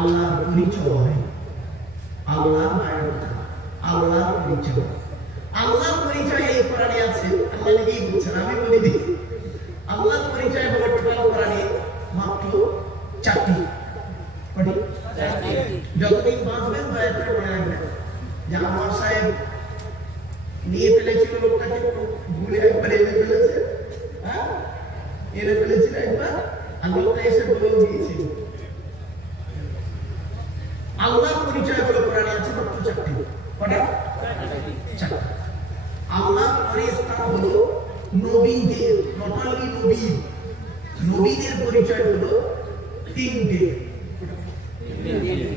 আল্লাহর পরিচয়, আল্লাহর মায়াটা, আল্লাহর পরিচয়। আল্লাহর পরিচয় এই কোরআনে আছে। আল্লাহ নিজেই বলছেন, আমি বলে দিই, আল্লাহর পরিচয় হলো টোটাল কোরআনে মাত্র 4টি। যতদিন বাঁচবেন দয়া করে মনে রাখবেন যে আমার সাহেব নিয়ে ফেলেছিল লোকটাকে, ভুলে একবার এনে ফেলেছে, হ্যাঁ এনে ফেলেছিল একবার, আর লোকটা এসে বলেও দিয়েছিল। আল্লাহর পরিচয় হলো কোরআনে আছে মাত্র 4টি। কটা? 4টি। আল্লাহর পরে স্থান হলো নবীদের, নট অনলি নবী, নবীদের পরিচয় হলো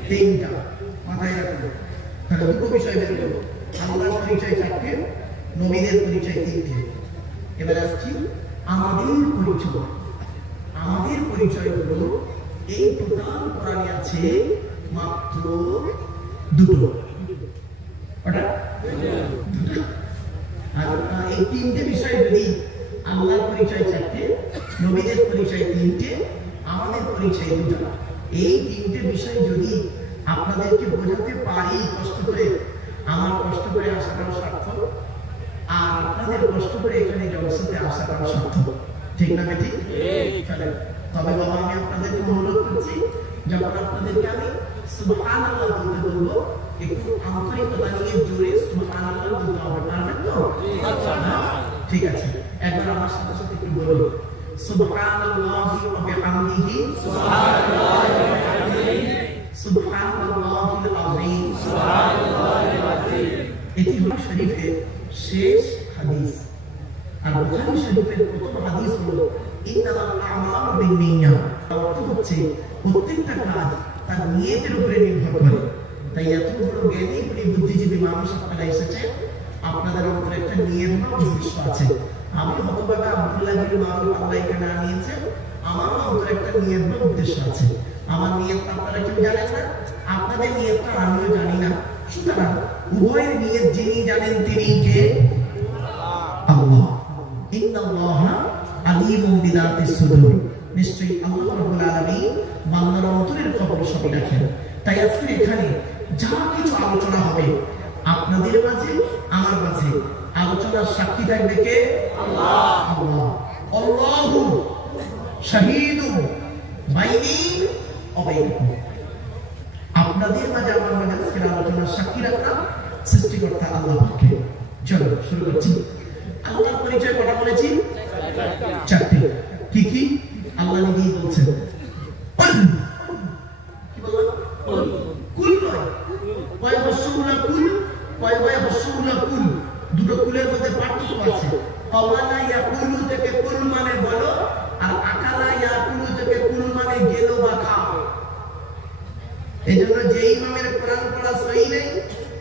3টা। মাথায় রাখবেন, তাহলে দুটো বিষয় বের করবো, আল্লাহর পরিচয় 4টে, নবীদের পরিচয় 3টে। এবার আসছি আমাদের পরিচয়। আমাদের পরিচয় হলো এই টোটাল কোরআনে আছে মাত্র 2টো। আর এই 3টে বিষয় যদি আল্লাহর পরিচয় 4টে, নবীদের পরিচয় 3টে, আমাদের পরিচয় 2টা, এই 3টে বিষয় যদি আপনাদেরকে বোঝাতে পারি কষ্ট করে, আমার কষ্ট করে আসাটাও সার্থক, আর আপনাদের কষ্ট করে এখানে জলসাতে আসাটাও সার্থক। ঠিক না বেটি? তবে বাবা আমি আপনাদেরকে অনুরোধ করছি, যখন আপনাদেরকে আমি সুবহানাল্লাহ বলতে বলবো, একটু আন্তরিকতা নিয়ে জোরে সুবহানাল্লাহ বলতে হবে। পারবেন তো? ঠিক আছে, একবার আমার সাথে সাথে একটু বলুন, সুবহানাল্লাহি ওয়া বিহামদিহি, সুবহানাল্লাহি ওয়া বিহামদিহি, সুবহানাল্লাহিল আযীম, সুবহানাল্লাহিল আযীম। এটি হলো শরীফের শেষ হাদিস। আর বুখারী শরীফের প্রথম হাদিস হলো ইন্নামাল আমালু বিন্নিয়াত। অর্থ হচ্ছে প্রত্যেকটা কাজ তার নিয়তের উপরে নির্ভর করে। তাই এত বড় জ্ঞানী বুদ্ধিজীবী মানুষ আপনারা এসেছে, আপনাদের উপরে একটা নিয়ত বা উদ্দেশ্য আছে। আমি হতভাগা আব্দুল্লাহ বিন মারুফ আল্লাহ এখানে আনিয়েছে, আমার উপরে একটা নিয়ত বা উদ্দেশ্য আছে। আমার নিয়ত আপনারা কেউ জানেন না, আপনাদের নিয়তটা আমিও জানি না। সুতরাং উভয়ের নিয়ত যিনি জানেন তিনি কে? আল্লাহ। ইন্নাল্লাহা আলিমুম বিযাতিস সুদূর। নিশ্চয়ই আল্লাহ রাব্বুল আলামিন বান্দার অন্তরের খবর সবই রাখেন। তাই আজকে এখানে যা কিছু আলোচনা হবে আপনাদের মাঝে আমার মাঝে, আলোচনার সাক্ষী থাকবে কে? আল্লাহ। আল্লাহ। আল্লাহু শাহীদুন বাইনি ওয়া বাইনাকুম। আপনাদের মাঝে আমার মাঝে আজকের আলোচনার সাক্ষী রাখলাম সৃষ্টিকর্তা আল্লাহকে। চলো শুরু করছি। আল্লাহর পরিচয় কটা বলেছি? 4টে। কি কি? আল্লাহ নিজেই বলছেন, কি বললাম? কুল নয়, কয় বৎসরুল্লাহ কুল, কয় বৎসরুল্লাহ কুল, দুটো কুলের মধ্যে পার্থক্য আছে। আওয়ালা ইয়াকুলু থেকে কুল মানে বলো, আর আকালা ইয়াকুলু থেকে কুল মানে গেল বা খাও। এজন্য যে ইমামের কোরআন পড়া সহি নেই,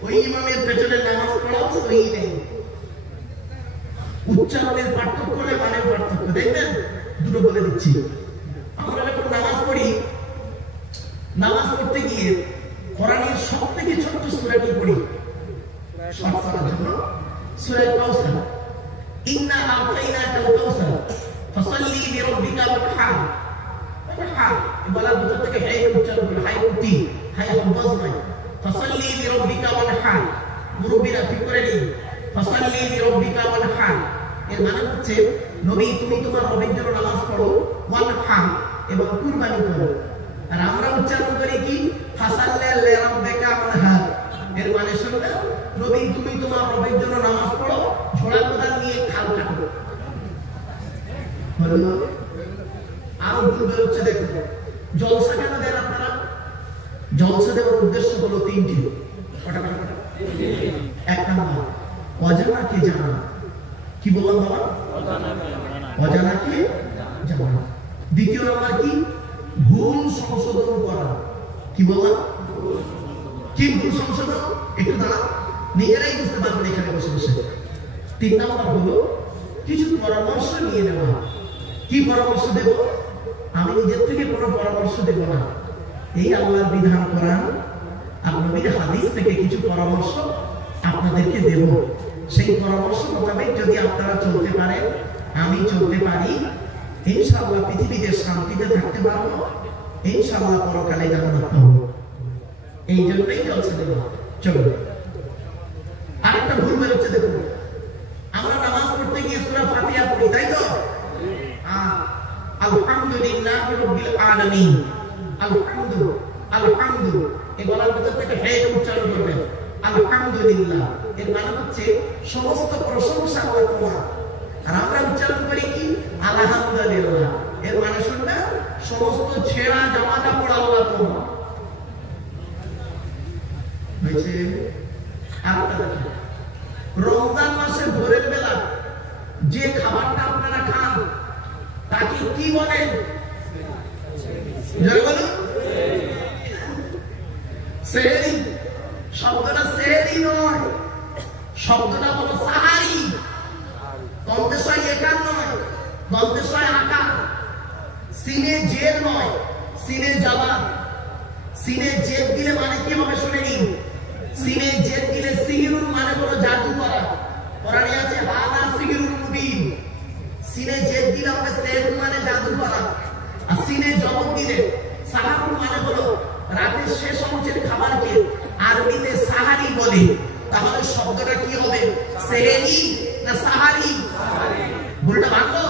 ওই ইমামের পেছনে নামাজ পড়াও সহি নেই। উচ্চারণের পার্থক্য হলে মানে পার্থক্য, দেখবেন? দুটো বলে দিচ্ছি। আমরা যখন নামাজ পড়ি, নামাজ পড়তে গিয়ে কোরআনের সবথেকে ছোট্ট সূরাটি পড়ি শর্ট করার জন্য, সূরা কাউসার। ইন্না আতাইনাকাল কাউসার ফাসাল্লি লিরাব্বিকা ওয়ানহার। ওয়ানহার বলার ভিতর থেকে হাই উচ্চারণ করে, হাই উঠি, হাই হামজ নাই। ফাসাল্লি লিরাব্বিকা ওয়ানহার, মুরব্বিরা ঠিক করে নিন। ফাসাল্লি লিরাব্বিকা ওয়ানহার এর মানে হচ্ছে নবী তুমি তোমার রবের জন্য নামাজ পড়ো, ওয়ানহার এবং কুরবানি করো। আর আমরা উচ্চারণ করি কি? ফাসাল্লি লিরাব্বিকা ওয়ানহার। এর মানে শুনবে, নবী তুমি তোমার রবের জন্য নামাজ পড়ো, ঝোড়া কোদাল নিয়ে খাল কাটো। আর ভুল হচ্ছে, দেখো জলসা কেন দেন আপনারা? জলসা দেওয়ার উদ্দেশ্য হলো 3টি। কটা কটা কটা? 1 নাম্বার অজানাকে জানা। কি বললাম বাবা? অজানাকে জানা। 2 নাম্বার কি? ভুল সংশোধন করা। কি বললাম? কি ভুল সংশোধন? একটু দাঁড়াও, নিজেরাই বুঝতে পারবেন এখানে বসে বসে। 3 নাম্বার হলো কিছু পরামর্শ নিয়ে নেওয়া। কি পরামর্শ দেব? আমি নিজের থেকে কোনো পরামর্শ দেব না, এই আল্লাহর বিধান কোরআন আর নবীর হাদিস থেকে কিছু পরামর্শ আপনাদেরকে দেব। সেই পরামর্শ মোতাবেক যদি আপনারা চলতে পারেন, আমি চলতে পারি, ইনশাআল্লাহ পৃথিবীতে শান্তিতে থাকতে পারবো, ইনশাআল্লাহ পরকালে জান্নাত পাবো। এই জন্যই জলসা দেব। চলো আরেকটা ভুল বেরোচ্ছে, দেখুন আমরা নামাজ পড়তে গিয়ে সূরা ফাতিহা পড়ি, তাই তো? আলহামদুলিল্লাহি রাব্বিল আলামিন, আলহামদু এই গলার ভিতর থেকে হে উচ্চারণ করবেন, আলহামদুলিল্লাহ। এর মানে হচ্ছে সমস্ত প্রশংসা আল্লাহ তোমার। আর আমরা উচ্চারণ করি কি? আলহামদুলিল্লাহ। এর মানে শুনবে সমস্ত ছেঁড়া জামা কাপড় আল্লাহ তোমার। হয়েছে? রমজান মাসে ভোরের বেলা যে খাবারটা আপনারা খান তাকে কি বলেন? সেহরি। শব্দটা সেহরি নয়, শব্দটা হলো সাহারি। দন্তেশয় একার নয়, দন্তেশয় আকার। সিনে জের নয়, সিনে জাবার। সিনে জেদ দিলে মানে কি হবে শুনে নিন। সিনে জেদ দিলে সিহিরুল মানে হলো জাদু করা। কোরআনে আছে হাদা সিহিরুল মুবিন। সিনে জেদ দিলে হবে সেহর মানে জাদু করা। আর সিনে জবর দিলে সাহারুল মানে হলো রাতের শেষ অংশের খাবারকে আরবিতে সাহারি বলে। তাহলে শব্দটা কি হবে? সেহরি না সাহারি? ভুলটা ভাঙলো।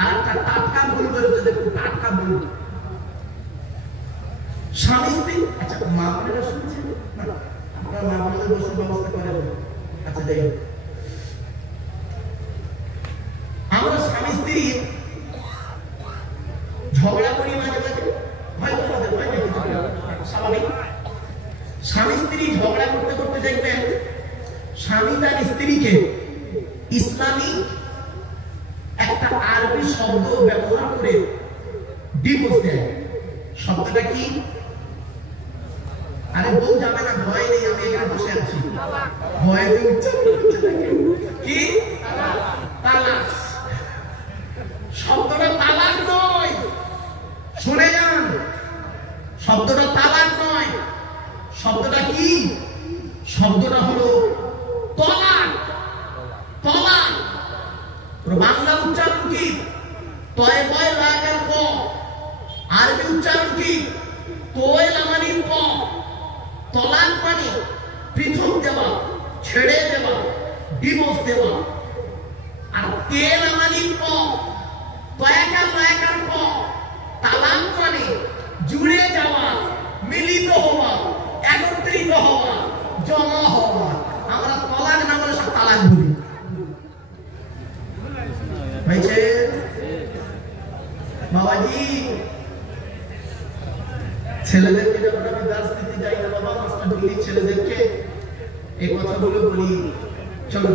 আর একটা টাটকা ভুল বেরোচ্ছে, দেখুন টাটকা ভুল। স্বামী স্ত্রী, আচ্ছা মা বোনেরা শুনছেন? আপনার মা বোনদের বসে ব্যবস্থা করে দেবেন। আচ্ছা যাই হোক, আমরা স্বামী স্ত্রী ঝগড়া করি মাঝে মাঝে, হয়তো আমাদের হয় না, স্বাভাবিক। স্বামী স্ত্রী ঝগড়া করতে করতে দেখবেন স্বামী তার স্ত্রীকে ইসলামী একটা আরবি শব্দ ব্যবহার করে ডিভোর্স দেয়। শব্দটা কি? আরে বউ যাবে না, ভয় নেই, আমি এখানে বসে আছি। ভয়তে উচ্চারণ করছে কি? তালাক। শব্দটা তালাক নয়, শুনে যান। শব্দটা তালাক নয়, শব্দটা কি? শব্দটা হলো তলাক। তলাক বাংলা উচ্চারণ কি? তয় বয় লাগার ক। আরবি উচ্চারণ কি? তোয় লামানি ক। তলাক মানে পৃথক দেওয়া, ছেড়ে দেওয়া, ডিভোর্স দেওয়া। আর তে লামানি ক, তয়াকার লাগার ক। তালাক মানে জুড়ে যাওয়া, মিলিত হওয়া, একত্রিত হওয়া, জমা হওয়া। আমরা তলাক না বলে সব তালাক বলি। হয়েছে বাবাজি? ছেলেদেরকে যখন আমি দাস দিতে যাই না বাবা, মাস্টার দিল্লির ছেলেদেরকে এই কথাগুলো বলি। চলো,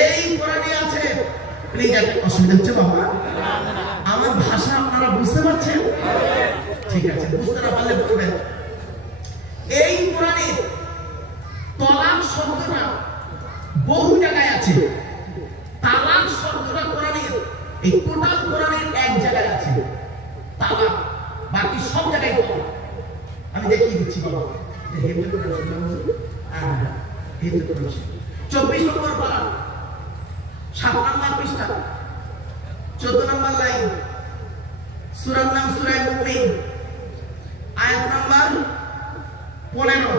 এই কোরআনে আছে, প্লিজ একটা অসুবিধা হচ্ছে বাবা? আমার ভাষা আপনারা বুঝতে পারছেন? ঠিক আছে, বুঝতে না পারলে বলবেন। এই কোরআনে তলাক শব্দটা বহু জায়গায় আছে। তালাক শব্দটা কোরআনের, এই টোটাল কোরআনের এক জায়গায় আছে তালাক, বাকি সব জায়গায় তালাক। আমি দেখিয়ে দিচ্ছি বাবা। 24 নম্বর পারা, 7 নম্বর পৃষ্ঠা, 14 নম্বর লাইন। সূরার নাম সূরা মুমিন, আয়াত নাম্বার 15।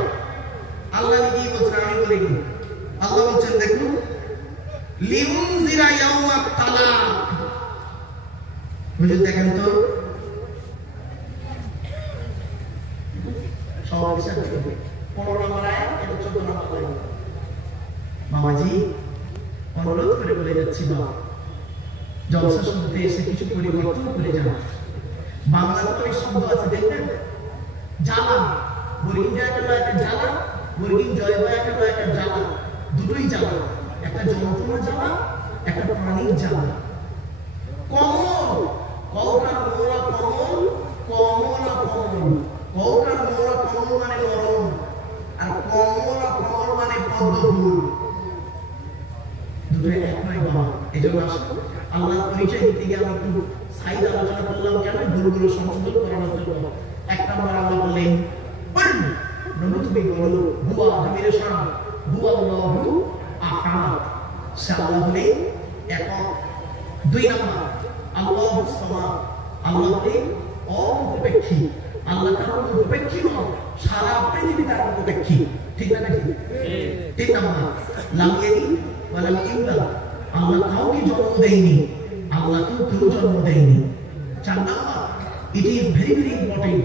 আল্লাহ নিজেই বলছেন, আমি বলিনি। আল্লাহ বলছেন দেখুন, লিউনজিরা ইয়াউমাত তালাক। বুঝে দেখেন তো সব হিসাব করবে। 15 নম্বর আয়াত, এটা 14 নম্বর লাইন। বাবাজি অনুরোধ করে বলে যাচ্ছি বাবা, জলসা শব্দে এসে কিছু পরিবর্তন করে যান। বাংলাতে অনেক শব্দ আছে দেখবেন, জ্বালা, বর্গিন জয়টা একটা জ্বালা, বর্গিন জয় একটা একটা জ্বালা, দুটোই জ্বালা। একটা যন্ত্রণা জ্বালা, একটা প্রাণীর জ্বালা। কমল, কৌটার মোরা কমল, কমলা কমল। কৌটার মোরা কমল মানে নরম, আর কমলা কমল মানে পদ্ম ফুল। দুটোই এক নয় বাবা। এই জন্য আসো, আল্লাহর পরিচয় দিতে গিয়ে আমরা একটু সাইড আলোচনা করলাম, কেন? ভুলগুলো সংশোধন করানোর জন্য। এক নম্বর আল্লাহ বললেন, নবী তুমি বলো হুয়া আমিরে শান, হুয়া আল্লাহু আহাদ। সে আল্লাহ হলেন একক। 2 নম্বর আল্লাহু সামাদ, আল্লাহ হলেন অমুখাপেক্ষী। আল্লাহ কারণ উপেক্ষী নন, সারা পৃথিবী তার উপেক্ষী, ঠিক না নাকি? ঠিক না? লাম ইয়ালিদ ওয়া লাম ইউলাদ, আল্লাহ কাউকে জন্ম দেয়নি, আল্লাহকেও কেউ জন্ম দেয়নি। 4 number, it is very very important,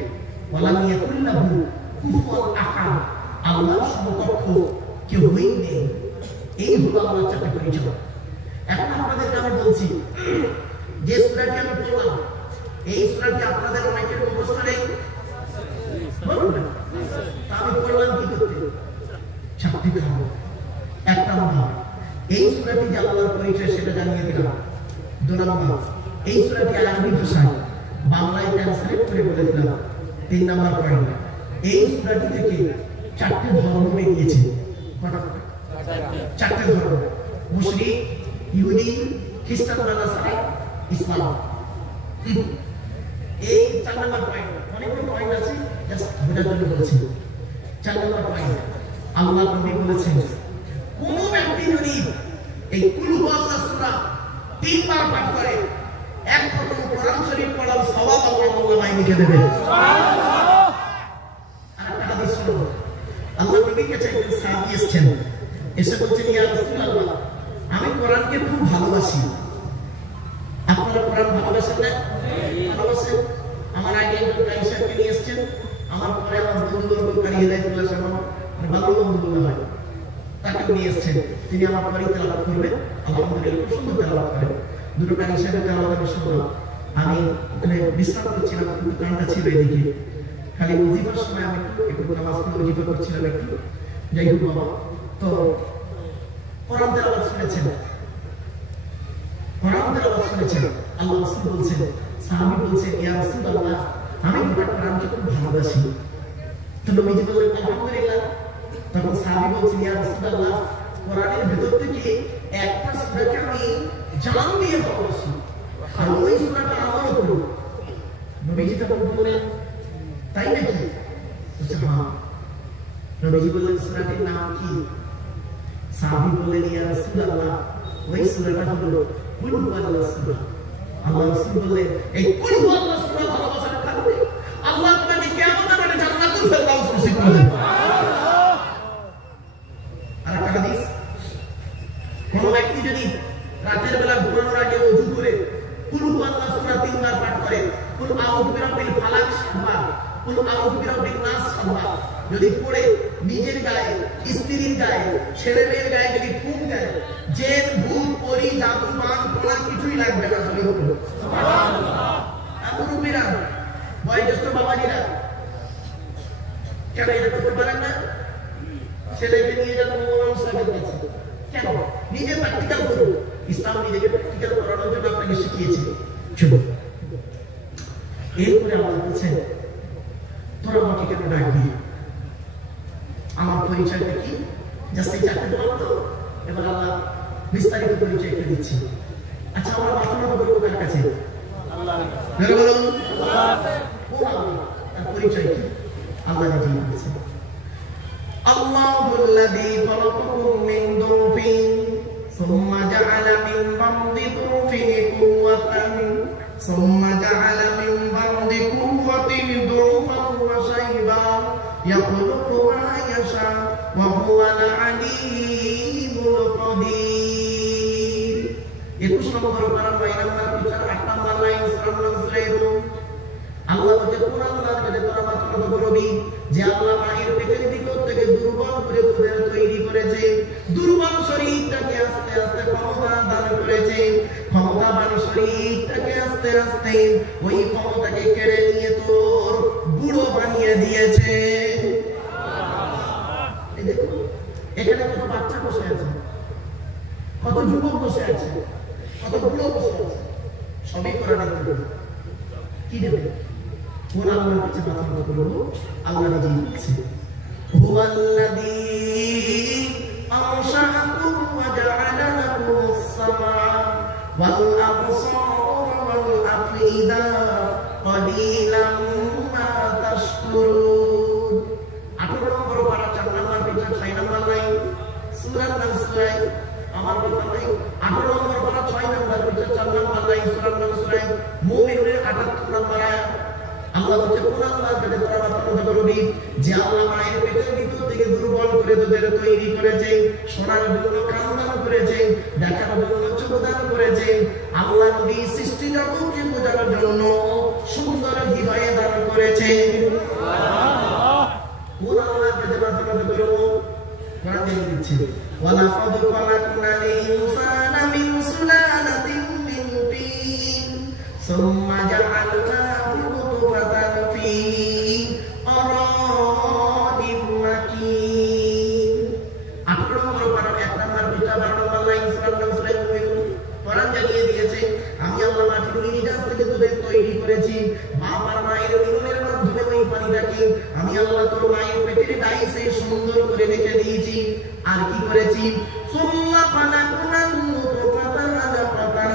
ওয়া লাম ইয়াকুল লাহু কুফুয়ান আহাদ, আল্লাহর সমকক্ষ কেউ নেই। এই হলো আল্লাহর 4টি পরিচয়। এখন আপনাদেরকে আমি বলছি যে সূরাটি আমি পড়লাম, এই সূরাটি আপনাদের অনেকের মুখস্থ নেই, আমি পড়লাম কি করতে? 4টি কারণ। 1 নাম্বার, এই সূরাটি যে আল্লাহর পরিচয় সেটা জানিয়ে দিলাম। 2 নাম্বার, এই সূরাটি আরবি ভাষায় বাংলায় ট্রান্সলেট করে বলে দিলাম। 3 নাম্বার পয়েন্ট, এই সূরাটি থেকে 4টি ধর্ম বেরিয়েছে। কটা? 4টি ধর্ম, মুশরিক, ইহুদি, খ্রিস্টান, নাসারা, ইসলাম। এই 4 নাম্বার পয়েন্ট, অনেকগুলো পয়েন্ট আছে, জাস্ট বোঝার জন্য বলছি। 4 নাম্বার পয়েন্ট, আল্লাহ নবী বলেছেন কোন ব্যক্তি যদি এই কুল হুয়াল্লাহ সূরা 3 বার পাঠ করে, এক খতম কোরআন শরীফ পড়ার সওয়াব আল্লাহ তাআলা লিখে দেবেন। সুবহানাল্লাহ। আর একটা হাদিস শুনুন, আল্লাহ নবীর কাছে একজন সাহাবী এসেছেন, এসে বলছেন, ইয়া রাসূলুল্লাহ, আমি কোরআনকে খুব ভালোবাসি। আপনারা কোরআন ভালোবাসেন না? ভালোবাসেন। আমার আগে একজন কাইসারকে নিয়ে এসেছেন, আমার পরে আমার বন্ধুবর্গ কারি হিদায়াতুল্লাহ সাহেব, ভালো বন্ধুগুলো হয়, তাকে নিয়ে এসেছেন। তিনি আমার পরে তেলাওয়াত করবেন, আলহামদুলিল্লাহ খুব সুন্দর তেলাওয়াত করেন। দুটো কাইসারের তেলাওয়াত আমি শুনলাম। আমি ওখানে বিশ্রাম করছিলাম, কিন্তু কানটা ছিল এদিকে, খালি ওজিফার সময় আমি একটু নামাজ পড়ে ওজিফা করছিলাম একটু। যাই হোক বাবা, তো কোরআন তেলাওয়াত শুনেছেন, কোরআন তেলাওয়াত শুনেছেন। আল্লাহ রাসূল বলছেন, সাহাবী বলছেন, ইয়া রাসূলুল্লাহ, আমি গোটা কোরআনকে খুব ভালোবাসি। তো নবীজি বললেন, আলহামদুলিল্লাহ। তখন সাহাবী বলছেন, ইয়া রাসূলুল্লাহ, কোরআনের ভিতর থেকে একটা সূরাকে আমি জান দিয়ে ভালোবাসি, আর ওই সূরাটা আমারও প্রিয়। নবীজি তখন বললেন, তাই নাকি? বলছে, হ্যাঁ। নবীজি বললেন, সূরাটির নাম কি? সাহাবী বললেন, ইয়া রাসূলুল্লাহ, ওই সূরাটা হলো কুল হুয়াল্লাহ সূরা। আল্লাহ রাসূল বললেন, এই কুল হুয়াল্লাহ সূরা ভালোবাসার কারণে আল্লাহ তোমাকে কিয়ামতের মাঠে জান্নাতুল ফেরদাউস নসিব করবেন। সুবহানাল্লাহ। আরেকটা হাদিস, কোন ব্যক্তি যদি রাতের বেলা ঘুমানোর আগে ওযু করে কুল হুয়াল্লাহ সূরা 3 বার পাঠ করে, কুল আউযু বিরাব্বিল ফালাক 7 বার, কুল আউযু বিরাব্বিন নাস 7 বার যদি পড়ে নিজের গায়ে, স্ত্রীর গায়ে, ছেলে মেয়ের গায়ে যদি ফুঁক দেয়, জেন, ভূত, পরী, জাদু, মান, টোনা কিছুই লাগবে না। সুবহানাল্লাহ। মুরব্বিরা, বয়োজ্যেষ্ঠ বাবাজিরা, কেন এটা করতে পারেন না? ছেলেকে নিয়ে যান মৌলানা সাহেবের কাছে, কেন? নিজে প্র্যাকটিক্যাল করুন। ইসলাম নিজেকে প্র্যাকটিক্যাল করানোর জন্য আপনাকে শিখিয়েছে। চলো, এরপরে আল্লাহ বলছেন, তোরা আমাকে কেন ডাকবি? আমার পরিচয়টা কি? জাস্ট এই 4টি বললাম তো, এবার আল্লাহ বিস্তারিত পরিচয়টা দিচ্ছি। আচ্ছা, আমরা প্রার্থনা করবো কার কাছে? আল্লাহ। বলুন, তার পরিচয় কি? আল্লাহ নিজেই বলছেন, আল্লাহুল্লাযী খালাকাকুম মিন দুরফিন সুম্মা জাআলা মিন বা'দি দুরফিন কুওয়াতান সুম্মা জাআলা মিন বা'দি কুওয়াতিন দুরফান ওয়া শাইবান ইয়াখলুকু মা ইয়াশা ওয়া হুয়াল আলীমুল কাদির। 21 নম্বর পারা 9 নম্বর পৃষ্ঠা 8 নম্বর লাইন সূরা আল্লাহ বলে, কোরআন আল্লাহর কাছে তোরা মাথা করবি যে আল্লাহ মায়ের পেটের ভিতর থেকে দুর্বল করে তোদের তৈরি করেছে, দুর্বল শরীরটাকে আস্তে আস্তে ক্ষমতা দান করেছে, ক্ষমতাবান শরীরটাকে আস্তে আস্তে ওই ক্ষমতাকে কেড়ে নিয়ে তোর বুড়ো বানিয়ে দিয়েছে। এই দেখো, এখানে কত বাচ্চা বসে আছে, কত যুবক বসে আছে, কত বুড়ো বসে আছে, সবই কোরআন দেবে। কি দেবে? কোরআন আল্লাহর কাছে মাথা করবো। আল্লাহ নিজেই বলছে, হুয়াল্লাযী আনশাআকুম ওয়া জাআলা লাকুমুস সামআ ওয়াল আবসারা ওয়াল আফইদা ক্বালিলাম মা তাশকুরুন। 18 নম্বর পারা 4 নম্বর পৃষ্ঠা 6 নম্বর লাইন সূরা নাসর। আমার কথা নাই, 18 নম্বর পারা 6 নম্বর পৃষ্ঠা 4 নম্বর লাইন সূরা নাসর মুমিনুনের 78 নম্বর আয়াত। আল্লাহ বলছে, কোরআন আল্লাহর কাছে তোরা নবী যে আল্লাহ মায়ের পেটের ভিতর থেকে দুর্বল করে তোদের তৈরি করেছেন, শোনার জন্য কান দান করেছেন, দেখার জন্য চোখ দান করেছেন, আল্লাহ নবী সৃষ্টি জগৎকে বোঝানোর জন্য সুন্দর হৃদয়ে দান করেছেন। কোন আল্লাহ প্রতিপাদন করব কোরআন দিচ্ছে ওয়ালাকাদ খালাকনাল ইনসানা মিন সুলালাতিন মিন তিন সুম্মা জাআলনাহু নুতফাতান ফি ক্বারারিন মাকিন। 18 নম্বর পারা 1 নম্বর দুটা 12 নম্বর লাইন সূরা মুমিনুন কোরআন জানিয়ে দিয়েছে আমি আল্লাহ মাটির নিজাস থেকে তোদের তৈরি করেছি, বাপ আর মায়ের মিলনের মাধ্যমে ওই পানিটাকে আমি আল্লাহ তোর মায়ের পেটের ডাইসে সুন্দর করে রেখে দিয়েছি। আর কি করেছি সুম্মা ফালাকনাল নুতফাতান আলাকাতান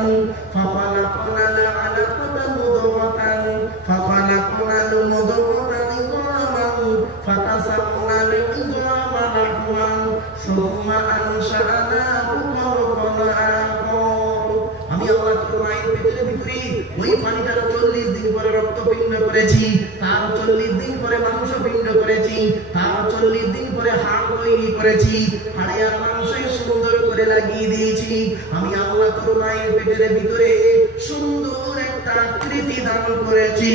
ফাফালাকনাল আলাকাতান মুদওয়াতান ফাফালাকনাল মুদওয়াতান ইদামান ফাকাসাবনাল ইদামা লাহমান সুম্মা আনশা'নাহু খালকান আখর। আমি আল্লাহ তোর মায়ের পেটের ভিতরে ওই পানিটার 40 দিন পরে রক্তপিণ্ড করেছি, তার 40 দিন পরে মাংসপিণ্ড করেছি, তার 40 দিন পরে হাড় তৈরি করেছি, হাড়ে আর মাংসে সুন্দর করে লাগিয়ে দিয়েছি। আমি আল্লাহ তোর মায়ের পেটের ভিতরে সুন্দর একটা আকৃতি দান করেছি।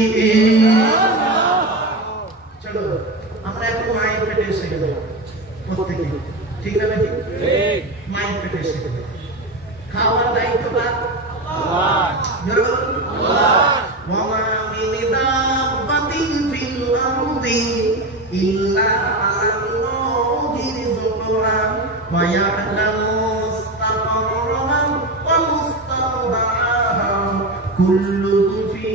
চলো আমরা এখন মায়ের পেটে এসে গেলাম প্রত্যেকে, ঠিক না ঠিক? মায়ের পেটে এসে গেলাম, খাওয়ার দায়িত্ব কার? আল্লাহ। আল্লাহ। ওয়া মা মিন দাব্বাতিন ফিল আরদি ইল্লা আল্লাহু রিজকুহা ওয়া ইয়া'লামু মুস্তাকাররাহা ওয়া মুস্তাওদা'াহা কুল্লুন ফি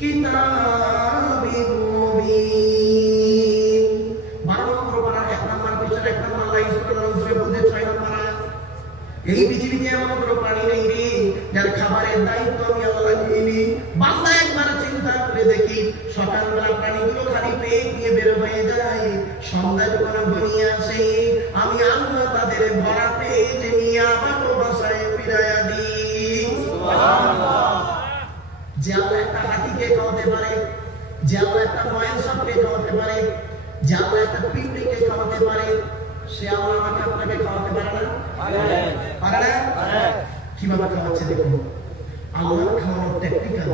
কিতাবিন মুবিন। 12 নম্বর পারা 1 নম্বর পিছনে 1 নম্বর লাইন সূরা বলতে 6 নম্বর। এই পৃথিবীতে এমন কোনো প্রাণী নেই রে যার খাবারের দায়িত্ব আমি আল্লাহ নিইনি। বান্দা একবার চিন্তা করে দেখি, সকালবেলা প্রাণীগুলো খালি পেট নিয়ে বের হয়ে যায়, সন্ধ্যা যখন ঘনিয়ে আসে আমি আল্লাহ তাদের ভরা পেট নিয়ে আবার বাসায় ফিরাইয়া দিই। সুবহানাল্লাহ। যে আল্লাহ একটা হাতিকে খাওয়াতে পারে, যে আল্লাহ একটা ময়ের সাপকে খাওয়াতে পারে, যে আল্লাহ একটা পিঁপড়েকে খাওয়াতে পারে, সে আল্লাহ আমাকে আপনাকে খাওয়াতে পারে না? পারে না? কিভাবে খাওয়াচ্ছে দেখুন। আল্লাহ খাওয়ানোর টেকনিক্যাল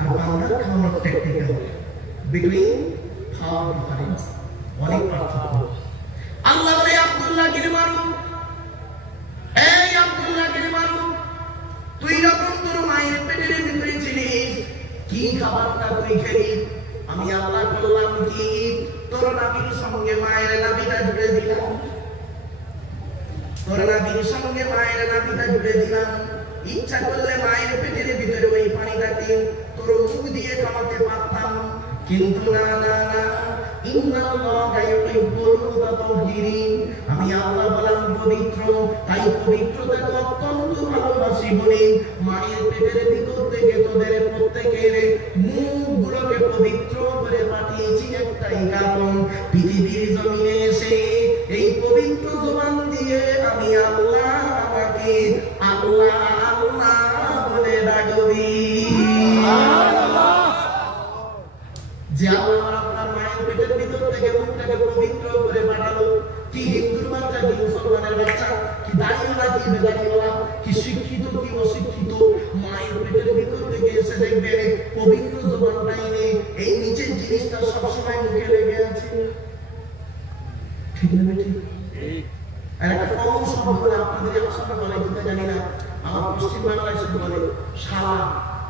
আর বান্দার খাওয়ানোর টেকনিক্যাল বিটুইন খাওয়ার ডিফারেন্স, অনেক পার্থক্য। আল্লাহ বলে আব্দুল্লাহ গিরে মারু, এই আব্দুল্লাহ গিরে মারু, তুই যখন তোর মায়ের পেটের ভিতরে ছিলিস কি খাবারটা তুই খেলি? আমি আল্লাহ বললাম কি তোর নাবির সঙ্গে মায়ের নাবিটা জুড়ে দিলাম, তোর নাবির সঙ্গে মায়ের নাবিটা জুড়ে দিলাম। ইচ্ছা করলে মায়ের পেটের ভিতরে ওই পানিটাকে তোর মুখ দিয়ে খাওয়াতে পারতাম, কিন্তু না না না, ইন্নাল্লাহা ইউহিব্বুল মুতাতাহহিরিন। আমি আল্লাহ বললাম পবিত্র, তাই পবিত্রতাকে অত্যন্ত ভালোবাসি বলে মায়ের পেটের ভিতর থেকে তোদের প্রত্যেকের মুখগুলোকে পবিত্র করে পাঠিয়েছি একটাই কারণ, পৃথিবীর জমিনে এসে এই পবিত্র জবান দিয়ে আমি আল্লাহ আমাকে আল্লাহ আল্লাহ বলে ডাকবি। যে আল্লাহ আপনার মায়ের পেটের ভিতর থেকে মুখটাকে পবিত্র করে পাঠালো, কি হিন্দুর বাচ্চা কি মুসলমানের বাচ্চা কি দাঁড়িয়েওয়ালা কি বেদারিওয়ালা কি শিক্ষিত কি অশিক্ষিত, মায়ের পেটের ভিতর থেকে এসে দেখবে পবিত্র জবানটা এনে এই নিচের জিনিসটা সবসময় মুখে লেগে আছে, ঠিক না ঠিক? আর একটা কমন শব্দ বলে আপনাদের সামনে বলে দিতে জানি না, আমার পশ্চিম বাংলায় শুধু বলে শালা,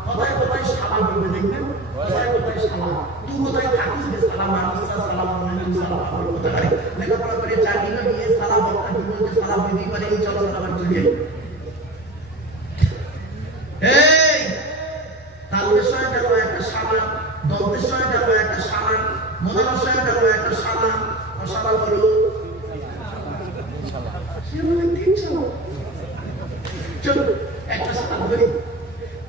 কথায় কথায় শালা বলবে, দেখবেন কথায় কথায় শালা, তুই কোথায় থাকিস যে সালাম আলাইকুম সালাম আলাইকুম সালাম কোথায় লেখাপড়া করে চাকরি নিয়ে সালাম বক্তা বলতে সালাম দিই পারে এই চলো আবার চলে এই তালবের সঙ্গে গেল একটা শালা, দন্তের সঙ্গে গেল একটা শালা, মদের সঙ্গে গেল একটা শালা, শালা বলো চলো একটা শালা ধরি,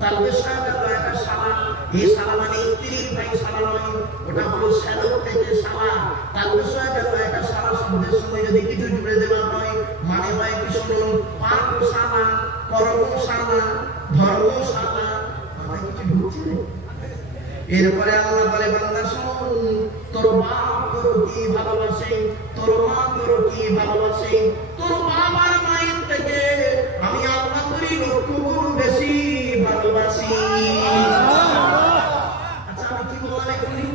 তালবের সঙ্গে গেল একটা শালা, এই শালা মানে স্ত্রীর ভাই শালা নয়, ওটা হলো শ্যালক থেকে শালা। তালবের সঙ্গে গেল একটা শালা শব্দের সঙ্গে যদি কিছু জুড়ে দেওয়া হয় মানে হয় কি শুনুন, পাঠশালা, কর্মশালা, ধর্মশালা, মাথায় কিছু ঢুকছে। এরপরে আল্লাহ বলে বান্দা শোন, তোর বাপ তোর কি ভালোবাসে, তোর মা তোর কি ভালোবাসে, তোর বাবার মায়ের থেকে আমি আল্লাহ করি লক্ষ গুণ বেশি ভালোবাসি। আচ্ছা আমি কি বললাম এখানে?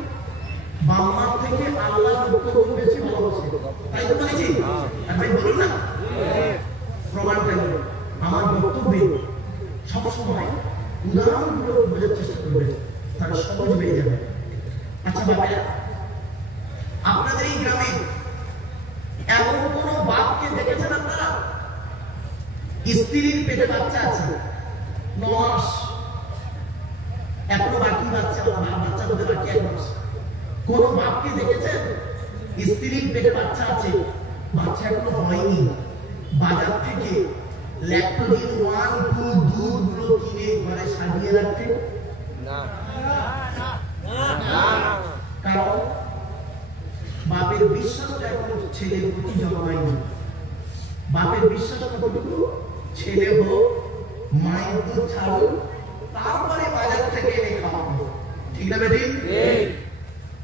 বাবা থেকে আল্লাহ লক্ষ গুণ বেশি ভালোবাসে, তাই তো বলেছি? ভাই বলুন না প্রমাণটা কি? আমার বক্তব্যে সবসময় উদাহরণগুলো বোঝার চেষ্টা করবেন, তাহলে সহজ হয়ে যাবে। আচ্ছা বাবা, আপনাদের এই গ্রামে এমন কোন বাপকে দেখেছেন আপনারা স্ত্রীর পেটে বাচ্চা আছে 9 মাস, এখনো বাকি বাচ্চা হতে বাকি 1 মাস? কোন বাপকে দেখেছেন স্ত্রীর পেটে বাচ্চা আছে, বাচ্চা এখনো হয়নি, বাজার থেকে ল্যাকটোজিন 1, 2 দুধগুলো কিনে ঘরে সাজিয়ে রাখতে? না। কারণ বাপের বিশ্বাসটা এখন ছেলের প্রতি জন্মায়নি। বাপের বিশ্বাস কতটুকু? ছেলে হোক, মায়ের দুধ ছাড়ুক, তারপরে বাজার থেকে এনে খাওয়াবো। ঠিক না বেটি?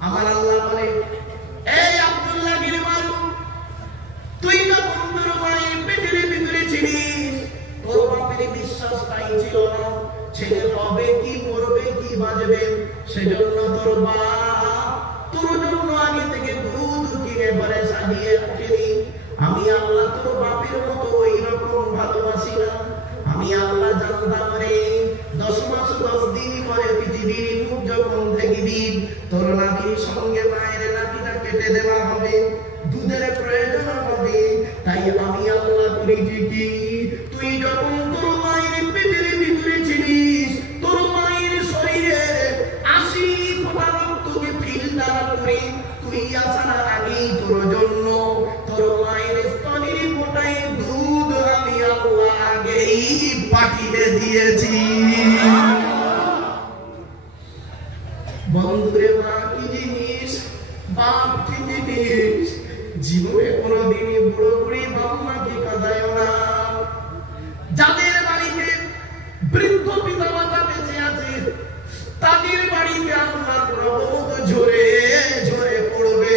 আমার আল্লাহ বলে, এই আব্দুল্লাহ গিরমাল, তুই না বন্ধুর মায়ের পেটের ভিতরে ছিলিস, তোর বাপের বিশ্বাসটাই ছিল না ছেলে হবে কি, মরবে কি, বাঁচবে। সেজন্য তোর বাপ তোর জন্য আগে থেকে দুধ কিনে ঘরে সাজিয়ে রাখেনি। আমি আল্লাহ তোর বাপের মতো ওই রকম ভালোবাসি না। আমি আল্লাহ জানতাম রে 10 মাস 10 দিন পরে পৃথিবীর মুখ যখন দেখবি, তোর নাভির সঙ্গে মায়ের নাভিটা কেটে দেওয়া হবে, দুধের প্রয়োজন হবে। তাই আমি আল্লাহ করেছি কি, তুই যখন তোর মায়ের পেটের ভিতরে ছিলিস, তোর মায়ের শরীরে 80 ফোঁটা রক্তকে ফিল্টার করে তুই আসার আগেই তোর জন্য তোর মায়ের স্তনের ফোঁটায় দুধ আমি আল্লাহ আগেই পাঠিয়ে দিয়েছি। বন্ধুরে, মা কি জিনিস, বাপ কি জিনিস, জীবনে কোনোদিনই বুড়ো বুড়ি বাবা-মাকে কাঁদায় না। যাদের বাড়িতে বৃদ্ধ পিতা মাতা বেঁচে আছে, তাদের বাড়িতে আল্লাহর রহমত ঝরে ঝরে পড়বে।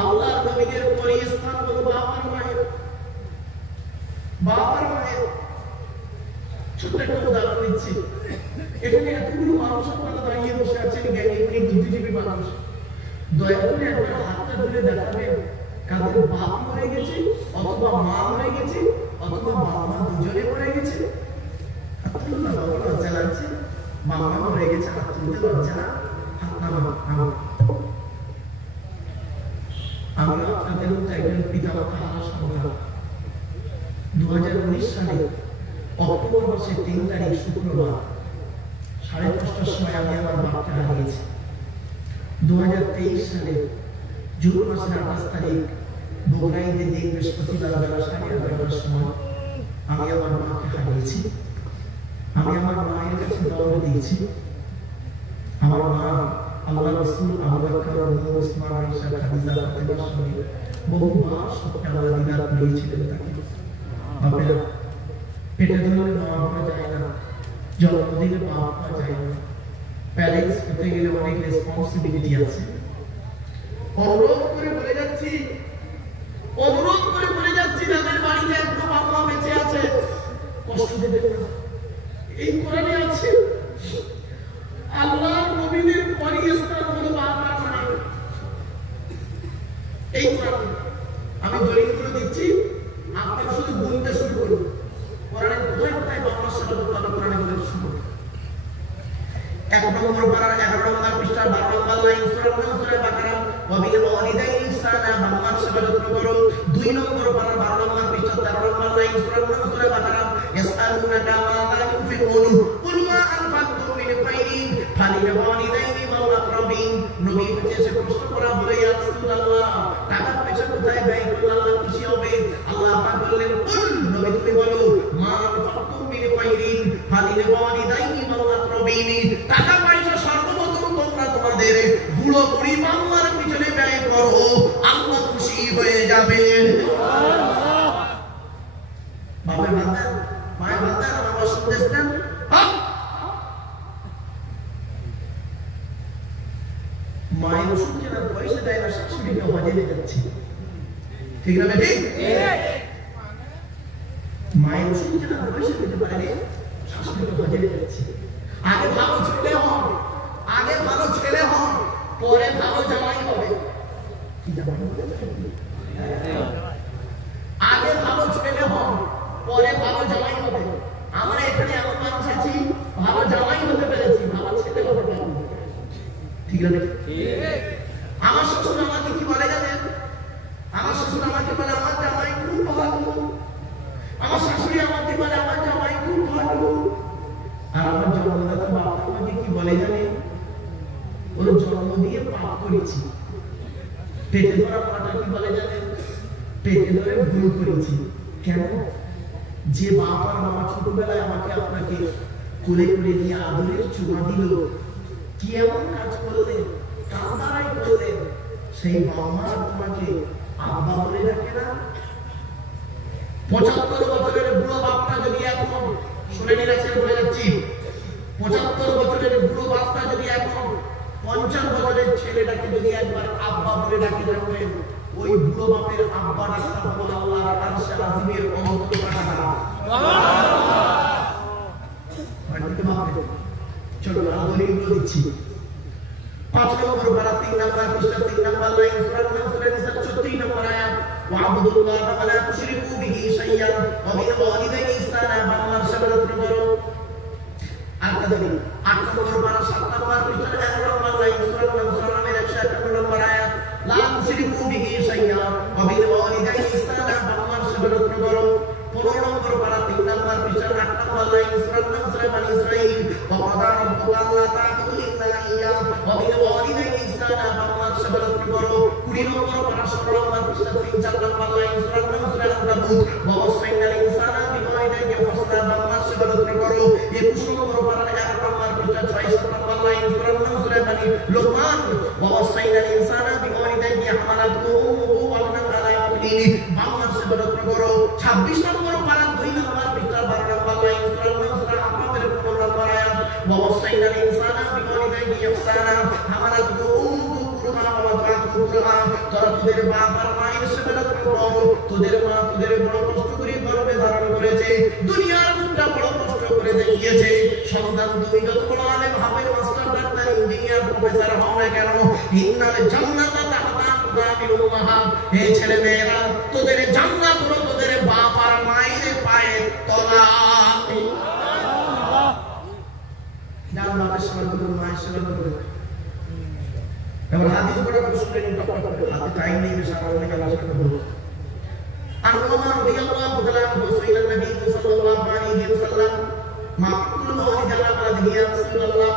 আল্লাহর নবীদের পরিস্থান হলো বাবার মায়ের। বাবার মায়ের ছোট্ট একটা উদাহরণ দিচ্ছি। এখানে এতগুলো মানুষ আপনারা দাঁড়িয়ে বসে আছেন, জ্ঞানী বুদ্ধিজীবী মানুষ। দয়া করে একটা হাতটা ধরে দেখাবেন কাদের বাপ মরে গেছে, অথবা মা মরে গেছে, অথবা বাবা দুজনে মরে গেছে। আপনার বাবা লজ্জা লাগছে, বাবা মরে গেছে, হাত তুলতে লজ্জা না? হাত নামা। আমরা আপনাদের মতো একজন পিতা মাতা হারা সংগ্রাম। 2019 সালে অক্টোবর মাসের 3 তারিখ শুক্রবার 5:30টার সময় আমি আমার বাপকে হারিয়েছি। 2023 সালে জুন মাসের 28 তারিখ বগুড়াইতে দিন বৃহস্পতিবার বেলা 11:30টার সময় আমি আমার মাকে হারিয়েছি। আমি আমার মায়ের কাছে দোয়া দিয়েছি। আমার মা আল্লাহ রাসূল আবু বকর, ওমর, ওসমান, আয়েশা, খাদিজা, ফাতেমার সঙ্গে বহুবার সকালে দিদার পেয়েছিলেন তাকে। বাপেরা পেটে ধরে নেওয়া যায় না, জন্ম দিলে পাওয়া যায় না। প্যারেন্টস হতে গেলে অনেক রেসপন্সিবিলিটি আছে। অনুরোধ করে বলে যাচ্ছি যাদের বাড়িতে এখনো বাবা বেঁচে আছে, কষ্ট দেবেন না। এই কোরআনে আছে আল্লাহর নবীদের পরিস্থান হলো বাবার মায়ের। এই কোরআনে আমি দলিলগুলো দিচ্ছি, আপনি শুধু গুনতে শুরু করুন। কোরআনে কোথায় কোথায় বাবার সাথে কথা কোরআনে বলে শুরু। 1 নম্বর পারা 11 নম্বর পৃষ্ঠা 12 নম্বর লাইন সূরা বাকারা ওয়াবিল ওয়ালিদাইনি ইহসানা, বাবার সেবা যত্ন করো। 2 নম্বর পারা 12 নম্বর পৃষ্ঠা 13 নম্বর লাইন সূরা বাকারা ইয়াসআলুনাকা মাযা ইউনফিকুন কুল মা আনফাকতুম মিন খাইরিন ফালিল ওয়ালিদাইনি ওয়াল আকরাবিন। নবী কাছে প্রশ্ন করা হলো, ইয়া রাসূলুল্লাহ, টাকা পয়সা কোথায় ব্যয় করলে আল্লাহ খুশি হবে? আল্লাহ পাক বললেন, কুল, নবী তুমি বলো, মা আনফাকতুম মিন খাইরিন ফালিল ওয়ালিদাইনি ওয়াল আকরাবিন। টাকা পয়সা সর্বপ্রথম তোমরা তোমাদের বুড়ো বুড়ি বাবার পিছনে ব্যয় করো, আল্লাহ খুশি হয়ে যাবে। বাবার বান্দা, মায়ের বান্দা, আমার সন্দেশ দেন। মায়ের ওষুধ কেনার পয়সা দেয় না, শাশুড়িকে হজে নিয়ে যাচ্ছে, ঠিক না বেটি? মায়ের ওষুধ কেনার পয়সা দিতে পারে, শাশুড়িকে হজে নিয়ে যাচ্ছে। আগে ভালো ছেলে হন, আগে ভালো ছেলে হন, পরে ভালো জামাই হবে। কি জামাই হবে? আগে ভালো ছেলে হন, পরে ভালো জামাই হবে। আমরা এখানে এমন মানুষ আছি, ভালো জামাই হতে পেরেছি, ভালো ছেলে হতে পারিনি, ঠিক না? আমার শ্বশুর আমাকে কি বলে জানেন? আমার শ্বশুর আমাকে বলে আমার জামাই খুব ভালো, আমার শাশুড়ি আমাকে বলে আমার জামাই খুব ভালো। আর আমার জন্মদাতা বাবা আমাকে কি বলে জানেন? ওর জন্ম দিয়ে পাপ করেছি। পেটে ধরা মাটা কি বলে জানেন? পেটে ধরে ভুল করেছি। কেন? যে বাপ আর মামা ছোটবেলায় আমাকে আপনাকে কোলে করে দিয়ে আদরের চুমা দিল, কি এমন কাজ করলেন, কার দ্বারাই করলেন, সেই মামা তোমাকে আব্বা বলে ডাকে না? 75 বছরের বুড়ো বাপটা যদি এখন, শুনে নিয়েছেন বলে যাচ্ছি, 75 বছরের বুড়ো বাপটা যদি এখন 50 বছরের ছেলেটাকে যদি একবার আব্বা বলে ডাকে, রাখবেন ওই বুড়ো বাপের আব্বা ডাক্তার বলে আল্লাহর আরশের আজিমের অন্তর কাটা। চলো দলিলগুলো দিচ্ছি। 5 নম্বর পারা 3 নম্বর পৃষ্ঠা 3 নম্বর লাইন সূরা নিসা 34 নম্বর আয়াত ওয়া'বুদুল্লাহ ওয়া লা তুশরিকু বিহি শাইয়্যান ওয়া বিল ওয়ালিদাইনি ইহসানা বাংলার শব্দ করো। আরেকটা দলিল 8 নম্বর পারা 7 নম্বর পৃষ্ঠা 11 নম্বর লাইন সূরা নামের 151 নম্বর আয়াত লা তুশরিকু বিহি শাইয়্যান ওয়া বিল ওয়ালিদাইনি ইহসানা বাংলার শব্দ করো। 15 নম্বর পারা 3 নম্বর পৃষ্ঠা 8 নম্বর লাইন সূরা বানী ইসরাঈল ওয়া ক্বাদা রাব্বুকা আল্লা তা'বুদু ইল্লা ইয়্যাহু ওয়া বিল ওয়ালিদাইনি ইহসানা বাংলার শব্দ করো। 20 নম্বর পারা 16 নম্বর পৃষ্ঠা 3-4 নম্বর লাইন সূরা আল-আনকাবুত ওয়া ওয়াসাইনাল ইনসানা বিওয়ালিদাইহি হাসানা বাংলার শব্দ করো। 21 নম্বর পারা 11 নম্বর পৃষ্ঠা 6 নম্বর লাইন সূরা বানী লুকমান ওয়া ওয়াসাইনাল ইনসানা বিওয়ালিদাইহি হামালাতহু উম্মুহু ওয়াহনান আলা ওয়াহনিহি বাংলার শব্দ করো। 26 নম্বর পারা 2 নম্বর পৃষ্ঠা 12 নম্বর লাইন সূরা আল-আহকামের 15 নম্বর আয়াত ওয়া ওয়াসাইনাল ইনসানা বিওয়ালিদাইহি ইহসানা হামালাতহু উম্মুহু কুরহা ওয়া ওয়াদাআতহু কুরহা। তোরা তোদের বাপ আর মায়ের সেবা করো, তোদের মা তোদের বড় কষ্ট করে গর্ভে ধারণ করেছে, দুনিয়ার মুখটা বড় কষ্ট করে দেখিয়েছে। সন্তান তুমি যত বড় আলেম হাফেজ মাস্টার ডাক্তার ইঞ্জিনিয়ার প্রফেসর হও না কেন, ইন্নাল জান্নাতা তাহতা আকদামিল উম্মাহাত, হে ছেলে মেয়েরা তোদের জান্নাত হলো তোদের বাপ আর মায়ের পায়ের তলায়। যাও বাবার সেবা করো, মায়ের সেবা করো। এবার হাদিস পড়া শুনে নিন, টপ টপ করে হাতে টাইম নেই, বেশি অনেক আলোচনা করব। আন ওমর রাদিয়াল্লাহু তাআলা আনহু সাইয়্যিদুন নবী সাল্লাল্লাহু আলাইহি ওয়াসাল্লাম মা কুল্লু ওয়ালিদাল্লাহ রাদিয়া রাসূলুল্লাহ,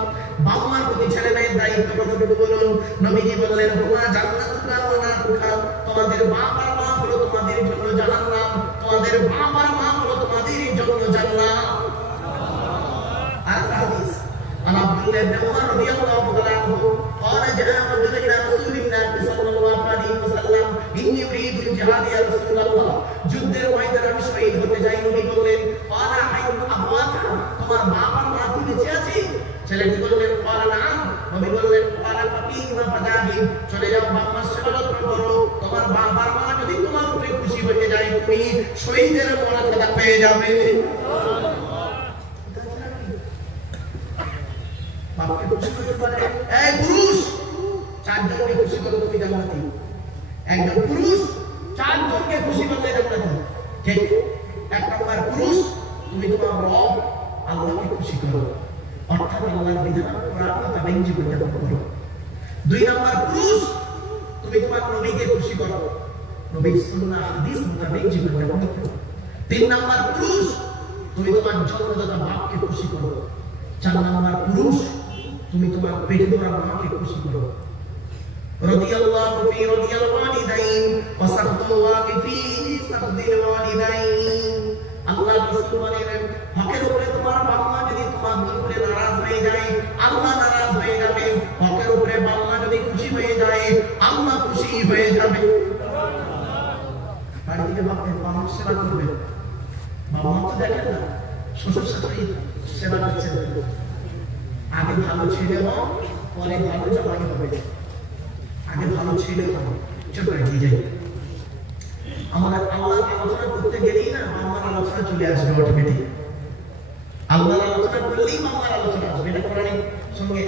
বাবার প্রতি ছেলে মেয়ের দায়িত্ব কতটুকু বলুন? নবীজি বললেন হুমা জান্নাতুকা ওয়া নারুকা, তোমাদের বাপ আর মা হলো তোমাদের জন্য জাহান্নাম, তোমাদের বাপ আর মা হলো তোমাদের জন্য জান্নাত। আর হাদিস عن عبد الله بن عمر رضي الله تعالى عنه قال جاء رجل الى رسول الله صلى الله عليه وسلم اني اريد الجهاد يا رسول الله, যুদ্ধের ময়দানে আমি শহীদ হতে যাই। নবী বললেন قال حي ابواك, তোমার বাপ আর মা কি বেঁচে আছে? ছেলেটি বললেন قال نعم, নবী বললেন قال فقيما فداهم, চলে যাও বাপ মার সেবা করো, তোমার বাপ আর মা যদি তোমার উপরে খুশি হয়ে যায় তুমি শহীদের মর্যাদা পেয়ে যাবে। বাপকে খুশি করতে পারে, এই পুরুষ 4 জনকে খুশি করতে তুমি জান্নাতি। একজন পুরুষ 4 জনকে খুশি করতে জান্নাতি। ঠিক, 1 নম্বর পুরুষ তুমি তোমার রব আল্লাহকে খুশি করো, অর্থাৎ আল্লাহর বিধান কোরআন মোতাবেক জীবন যাপন করো। 2 নম্বর পুরুষ তুমি তোমার নবীকে খুশি করো, নবীর সুন্নাহ হাদিস মোতাবেক জীবন যাপন করো। 3 নম্বর পুরুষ তুমি তোমার জন্মদাতা বাপকে খুশি করো। 4 নম্বর পুরুষ তুমি তোমার পেটে ধরা মাকে খুশি করো। রাদিয়াল্লাহু ফি রাদিয়াল ওয়ালিদাইন ওয়া সাহতুল্লাহি ফি সাহদিল ওয়ালিদাইন, আল্লাহ রাসূল বলেন হকের উপরে তোমার বাবা মা যদি তোমার উপরে নারাজ হয়ে যায় আল্লাহ নারাজ হয়ে যাবে, হকের উপরে বাবা মা যদি খুশি হয়ে যায় আল্লাহ খুশি হয়ে যাবে। বাড়িতে বাপের বাবা সেবা করবে, বাবা মা তো দেখেন না শ্বশুর শাশুড়ি সেবা করছেন, আগে ভালো ছেলে হও পরে ভালো জামাই হবে। আগে ভালো ছিল ভালো চলো এগিয়ে যাই। আমরা আল্লাহর আলোচনা করতে গেলেই না আমার আলোচনা চলে আসবে অটোমেটিক। আল্লাহর আলোচনা করলেই আমার আলোচনা আসবে, এটা কোরআনের সঙ্গে